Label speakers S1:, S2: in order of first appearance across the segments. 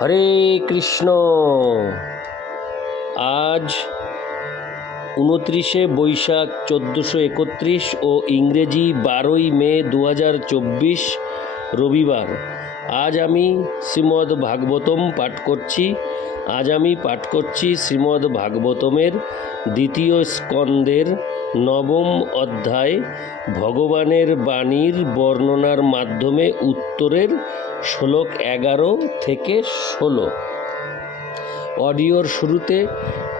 S1: হরে কৃষ্ণ। আজ উনত্রিশে বৈশাখ চোদ্দোশো একত্রিশ ও ইংরেজি বারোই মে দু হাজার চব্বিশ রবিবার। আজ আমি শ্রীমদ্ ভাগবতম পাঠ করছি। আজ আমি পাঠ করছি শ্রীমদ্ ভাগবতমের দ্বিতীয় স্কন্দের নবম অধ্যায় ভগবানের বাণীর বর্ণনার মাধ্যমে উত্তরের শ্লোক এগারো থেকে ষোলো। অডিওর শুরুতে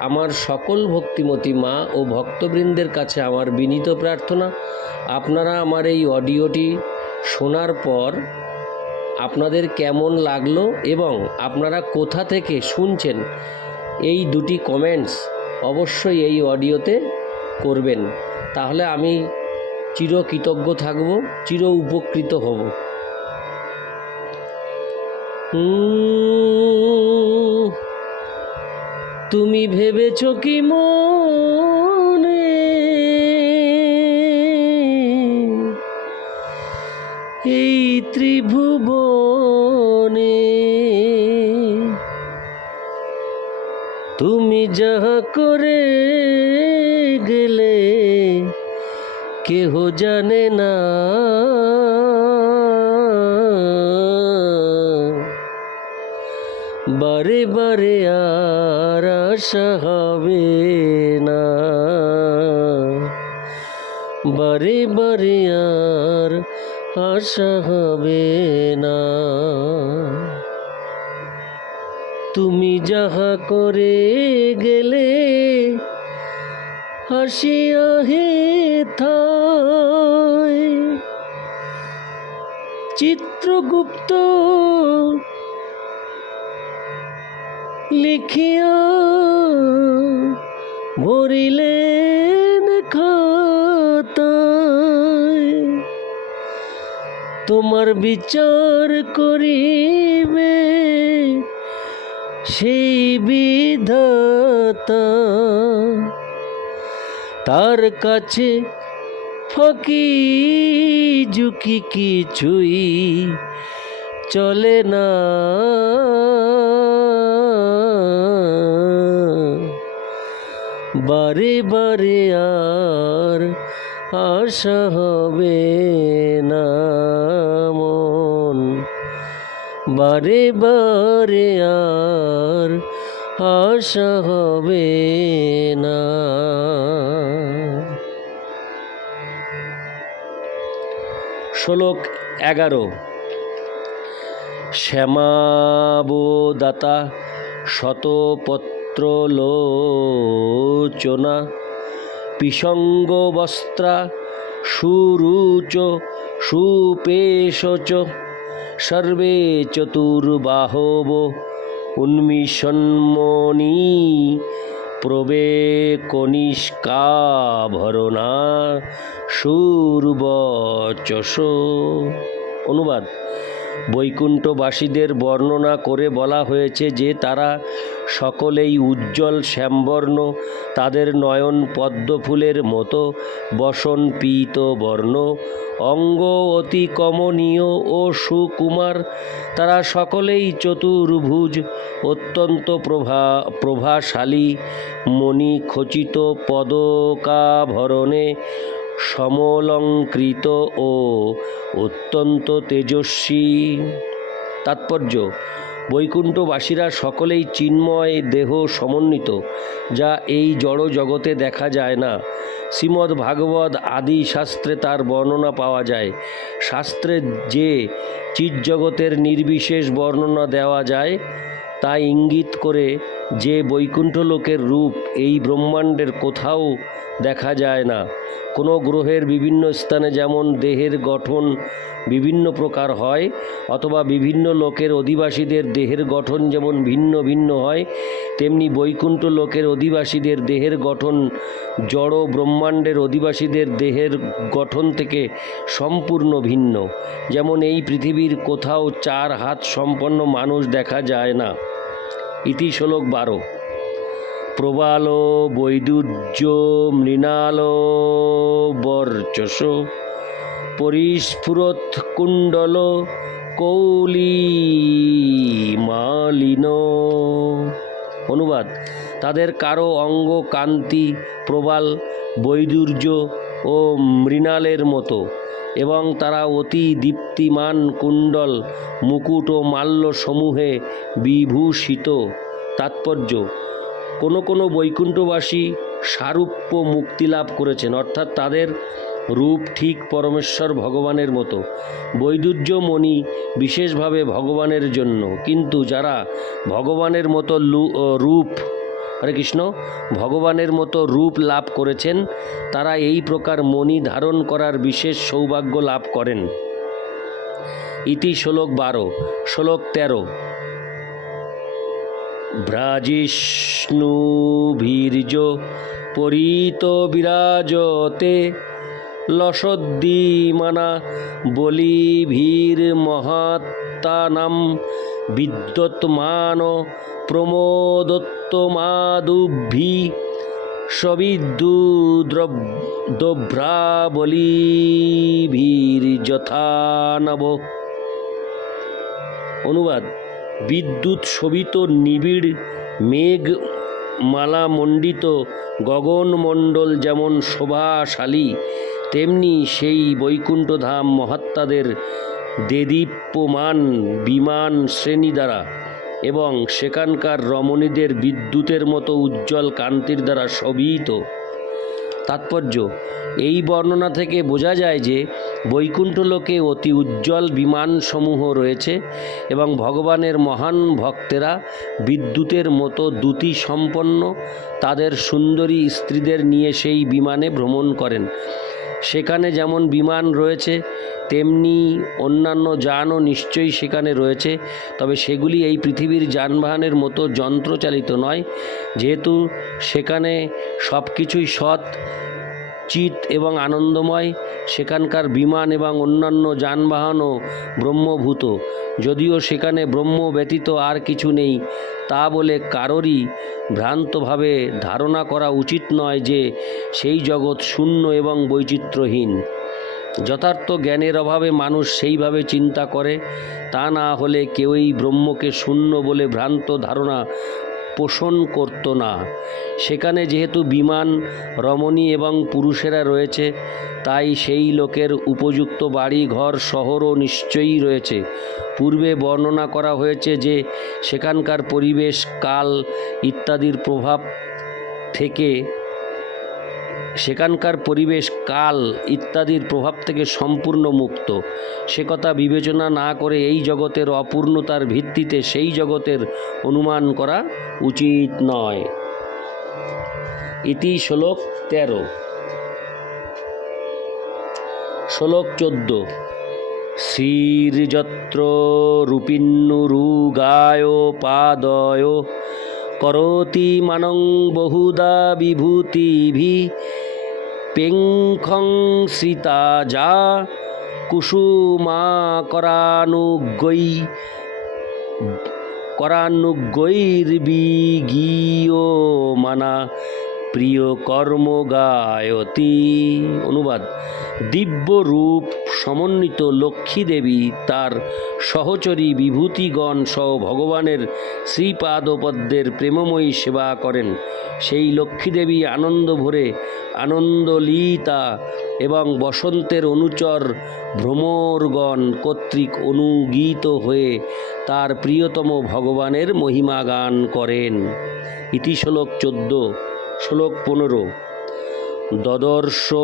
S1: আমার সকল ভক্তিমতী মা ও ভক্তবৃন্দের কাছে আমার বিনীত প্রার্থনা, আপনারা আমার এই অডিওটি শোনার পর আপনাদের কেমন লাগল এবং আপনারা কোথা থেকে শুনছেন এই দুটি কমেন্টস অবশ্যই এই অডিওতে করবেন। তাহলে আমি চিরকৃতজ্ঞ থাকব চির উপকৃত হব। তুমি ভেবেছ কি মনে? এই ত্রিভুবনে তুমি যাহা করে গেলে, কেহ জানে না। বারে বারে আর আশা হবে না। বারে বারে আর আশা হবে না। তুমি যাহা করে গেলে হাসিয়া হে চিত্রগুপ্ত লিখিয়া ভরিলেন খাতায় তোমার বিচার করিবে। সেই বিধাতা তার কাছে ফাঁকি ঝুঁকি কিছুই চলে না। বারে বারে আর আশা হবে না বারে বারে আর আশা হবে না। শ্লোক এগারো। শ্যামাবদাতা শতপত্র লোচনা পিসঙ্গ বস্ত্রা সুরুচ সুপেশ সর্বে চতুর্বাহব উন্মিষন্মণি প্রবে কনিষ্কাভরণা সুরবচস অনুবাদ। বৈকুণ্ঠবাসীদের বর্ণনা করে বলা হয়েছে যে তারা সকলেই উজ্জ্বল শ্যামবর্ণ, তাদের নয়ন পদ্মফুলের মতো বসন পীত বর্ণ অঙ্গ অতি কমনীয় ও সুকুমার, তারা সকলেই চতুর্ভুজ, অত্যন্ত প্রভা, প্রভাশালী মণি খচিত পদকাভরণে সমলঙ্কৃত ও অত্যন্ত তেজস্বী। তাৎপর্য বৈকুণ্ঠবাসীরা সকলেই চিন্ময় দেহ সমন্বিত, যা এই জড় জগতে দেখা যায় না। শ্রীমদ্ ভাগবত আদি শাস্ত্রে তার বর্ণনা পাওয়া যায়। শাস্ত্রের যে চিৎজগতের নির্বিশেষ বর্ণনা দেওয়া যায়, তা ইঙ্গিত করে যে বৈকুণ্ঠ লোকের রূপ এই ব্রহ্মাণ্ডের কোথাও দেখা যায় না। কোনো গ্রহের বিভিন্ন স্থানে যেমন দেহের গঠন বিভিন্ন প্রকার হয়, অথবা বিভিন্ন লোকের অধিবাসীদের দেহের গঠন যেমন ভিন্ন ভিন্ন হয়, তেমনি বৈকুণ্ঠ লোকের অধিবাসীদের দেহের গঠন জড় ব্রহ্মাণ্ডের অধিবাসীদের দেহের গঠন থেকে সম্পূর্ণ ভিন্ন। যেমন এই পৃথিবীর কোথাও চার হাত সম্পন্ন মানুষ দেখা যায় না। ইতি শ্লোক বারো। প্রবাল বৈদুর্য মৃণাল বর্চস পরিস্ফুরত কুণ্ডল কৌলি মালিন। অনুবাদ, তাদের কারও অঙ্গ কান্তি, প্রবাল, বৈদুর্য ও মৃণালের মতো। এবং তারা অতি দীপ্তিমান কুণ্ডল, মুকুট ও মাল্য সমূহে বিভূষিত। তাৎপর্য, কোনো কোনো বৈকুণ্ঠবাসী সারূপ্য মুক্তি লাভ করেছেন, অর্থাৎ তাদের রূপ ঠিক পরমেশ্বর ভগবানের মতো। বৈদুর্য মণি বিশেষভাবে ভগবানের জন্য, কিন্তু যারা ভগবানের মতো রূপ হরে কৃষ্ণ ভগবানের মতো রূপ লাভ করেছেন, তারা এই প্রকার মণি ধারণ করার বিশেষ সৌভাগ্য লাভ করেন। ইতি শ্লোক বারো, শ্লোক তেরো। ভ্রাজিষ্ণুভীর্য পরিত বিরাজতে লসদ্দিমানা বলিভীর মহাত্মানাম বিদ্যৎমান প্রমোদত্তমাদুভি সবিদ্যুদ্রভ্রাবলীভীর যথানব। অনুবাদ, বিদ্যুৎ শোভিত নিবিড় মেঘ মালামণ্ডিত গগনমণ্ডল যেমন শোভাশালী তেমনি সেই বৈকুণ্ঠধাম মহাত্মাদের দেদীপ্যমান বিমান শ্রেণি দ্বারা এবং সেখানকার রমণীদের বিদ্যুতের মতো উজ্জ্বল কান্তির দ্বারা শোভিত। তাৎপর্য, এই বর্ণনা থেকে বোঝা যায় যে বৈকুণ্ঠ লোকে অতি উজ্জ্বল বিমানসমূহ রয়েছে এবং ভগবানের মহান ভক্তেরা বিদ্যুতের মতো দ্যুতি সম্পন্ন তাদের সুন্দরী স্ত্রীদের নিয়ে সেই বিমানে ভ্রমণ করেন। সেখানে যেমন বিমান রয়েছে, তেমনি অন্যান্য যানও নিশ্চয়ই সেখানে রয়েছে। তবে সেগুলি এই পৃথিবীর যানবাহনের মতো যন্ত্রচালিত নয়। যেহেতু সেখানে সব কিছুই সৎ, চিত এবং আনন্দময়, সেখানকার বিমান এবং অন্যান্য যানবাহনও ব্রহ্মভূত। যদিও সেখানে ব্রহ্ম ব্যতীত আর কিছু নেই, তা বলে কারোরই ভ্রান্তভাবে ধারণা করা উচিত নয় যে সেই জগৎ শূন্য এবং বৈচিত্র্যহীন। যথার্থ জ্ঞানের অভাবে মানুষ সেইভাবে চিন্তা করে, তা না হলে কেউই ব্রহ্মকে শূন্য বলে ভ্রান্ত ধারণা পোষণ করত না। সেখানে যেহেতু বিমান, রমণী এবং পুরুষেরা রয়েছে, তাই সেই লোকের উপযুক্ত বাড়ি, ঘর, শহরও নিশ্চয়ই রয়েছে। পূর্বে বর্ণনা করা হয়েছে যে সেখানকার পরিবেশ, কাল ইত্যাদির প্রভাব থেকে সেখানকার পরিবেশ, কাল ইত্যাদির প্রভাব থেকে সম্পূর্ণ মুক্ত। সে কথা বিবেচনা না করে এই জগতের অপূর্ণতার ভিত্তিতে সেই জগতের অনুমান করা উচিত নয়। ইতি শ্লোক তেরো। শ্লোক চোদ্দ। শ্রীর্যত্র রূপিন্নুরুগায় পাদয়। করোতি মানং বহুদা বিভূতিভি পেঙ্খং সীতা যা কুসুমাকরানুগৈ করানুগৈর্বিগীয় মানা প্রিয় কর্ম গায়তি অনুবাদ দিব্য রূপ সমন্বিত লক্ষ্মী দেবী তার সহচরী বিভূতিগণ সহ ভগবানের শ্রীপাদপদ্মের প্রেমময়ী সেবা করেন। সেই লক্ষ্মী দেবী আনন্দ ভরে আনন্দলীতা এবং বসন্তের অনুচর ভ্রমরগণ কর্তৃক অনুগীত হয়ে তার প্রিয়তম ভগবানের মহিমা গান করেন। ইতি শ্লোক চোদ্দ। শ্লোক পনেরো। দদর্শ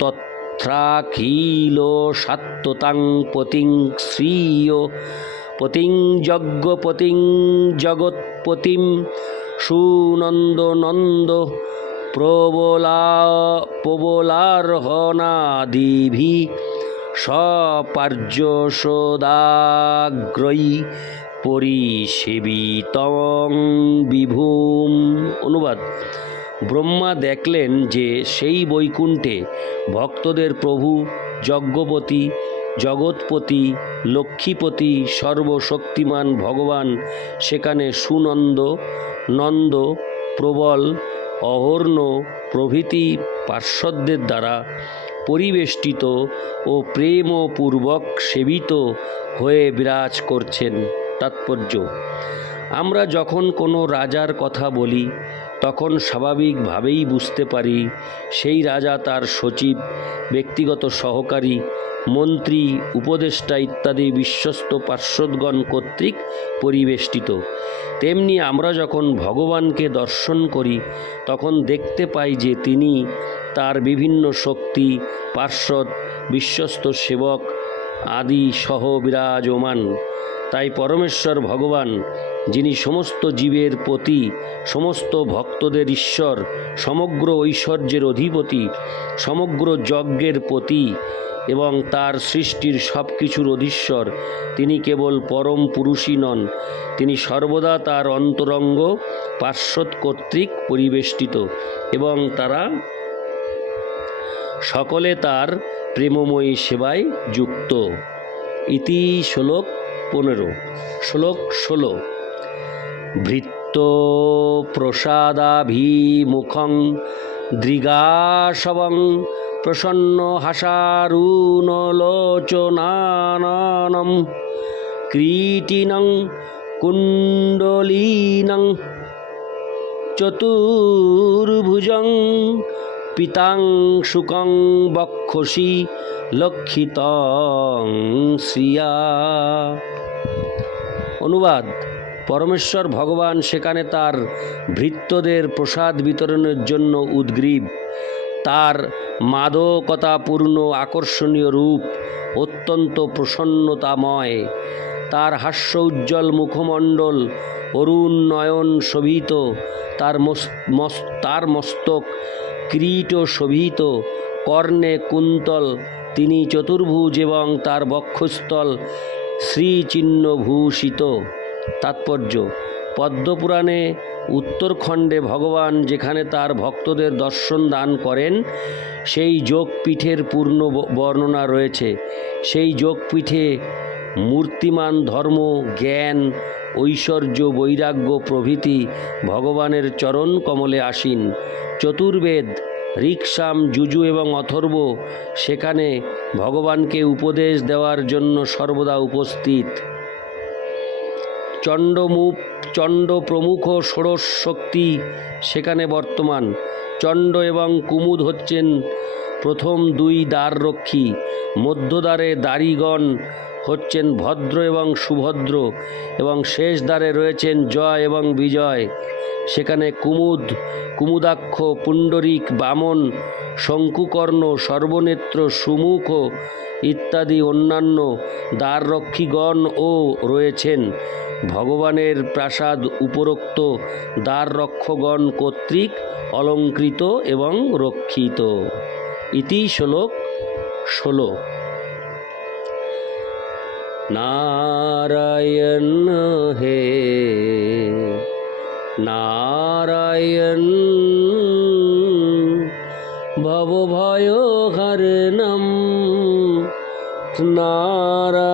S1: তথ্রাখিল সাত্ততাং পতিং শ্রীয়, পতিং যজ্ঞপতিং জগৎপতিম, সুনন্দনন্দ প্রবলা প্রবলার্হনাদিভি সপার্যসদাগ্রয়ী পরিসেবিতং বিভূম। অনুবাদ। ব্রহ্মা দেখলেন যে সেই বৈকুণ্ঠে ভক্তদের প্রভু, যজ্ঞপতি, জগৎপতি, লক্ষ্মীপতি, সর্বশক্তিমান ভগবান, সেখানে সুনন্দ, নন্দ, প্রবল, অহর্ণ প্রভৃতি পার্শ্বদের দ্বারা পরিবেষ্টিত ও প্রেমপূর্বক সেবিত হয়ে বিরাজ করছেন। তাৎপর্য আমরা যখন কোনো রাজার কথা বলি, তখন স্বাভাবিকভাবেই বুঝতে পারি সেই রাজা তার সচিব, ব্যক্তিগত সহকারী, মন্ত্রী, উপদেষ্টা ইত্যাদি বিশ্বস্ত পার্শ্বদগণ কর্তৃক পরিবেষ্টিত। তেমনি আমরা যখন ভগবানকে দর্শন করি, তখন দেখতে পাই যে তিনি তার বিভিন্ন শক্তি, পার্শ্বদ, বিশ্বস্ত সেবক আদি সহ বিরাজমান। তাই পরমেশ্বর ভগবান, যিনি সমস্ত জীবের প্রতি সমস্ত ভক্তদের ঈশ্বর, সমগ্র ঐশ্বর্যের অধিপতি, সমগ্র যজ্ঞের প্রতি এবং তার সৃষ্টির সব কিছুর অধীশ্বর, তিনি কেবল পরম পুরুষই নন, তিনি সর্বদা তার অন্তরঙ্গ, পার্শ্বদ কর্তৃক পরিবেষ্টিত এবং তারা সকলে তার প্রেমময়ী সেবায় যুক্ত। ইতি শ্লোক পনেরো। শ্লোক ষোলো। ভৃত্ত প্রসাদাভিমুখং দৃগাশবং প্রসন্ন হাসারুণলোচনানম ক্রীটিনং কুণ্ডলীনং চতুর্ভুজং পিতাং শুকং বক্ষসি লক্ষিতং শ্রিয়া। অনুবাদ। পরমেশ্বর ভগবান সেখানে তার ভৃত্যদের প্রসাদ বিতরণের জন্য উদ্গ্রীব। তার মাদকতাপূর্ণ আকর্ষণীয় রূপ অত্যন্ত প্রসন্নতাময়। তার হাস্য উজ্জ্বল মুখমণ্ডল অরুণ নয়ন শোভিত। তার তার মস্তক কিরীট শোভিত। কর্ণে কুন্তল, তিনি চতুর্ভুজ এবং তার বক্ষস্থল শ্রীচিহ্ন ভূষিত তাৎপর্য, পদ্মপুরাণে উত্তরখণ্ডে ভগবান যেখানে তার ভক্তদের দর্শন দান করেন, সেই যোগপীঠের পূর্ণ বর্ণনা রয়েছে। সেই যোগপীঠে মূর্তিমান ধর্ম, জ্ঞান, ঐশ্বর্য, বৈরাগ্য প্রভৃতি ভগবানের চরণ কমলে আসীন। চতুর্বেদ ঋক্সাম জুজু এবং অথর্ব সেখানে ভগবানকে উপদেশ দেওয়ার জন্য সর্বদা উপস্থিত। চণ্ডমুখ চণ্ড প্রমুখ ষোড়শ শক্তি সেখানে বর্তমান। চণ্ড এবং কুমুদ হচ্ছেন প্রথম দুই দ্বাররক্ষী। মধ্যদ্বারে দাড়িগণ হচ্ছেন ভদ্র এবং সুভদ্র এবং শেষ দ্বারে রয়েছেন জয় এবং বিজয়। সেখানে কুমুদ, কুমুদাক্ষ, পুণ্ডরিক, বামন, শঙ্কুকর্ণ, সর্বনেত্র, সুমুখ ইত্যাদি অন্যান্য দ্বাররক্ষীগণও রয়েছেন। ভগবানের প্রাসাদ উপরোক্ত দ্বাররক্ষগণ কর্তৃক অলঙ্কৃত এবং রক্ষিত। ইতি শ্লোক ষোলো। नारायण हे। नारायण भव भवभयो हरणं नारा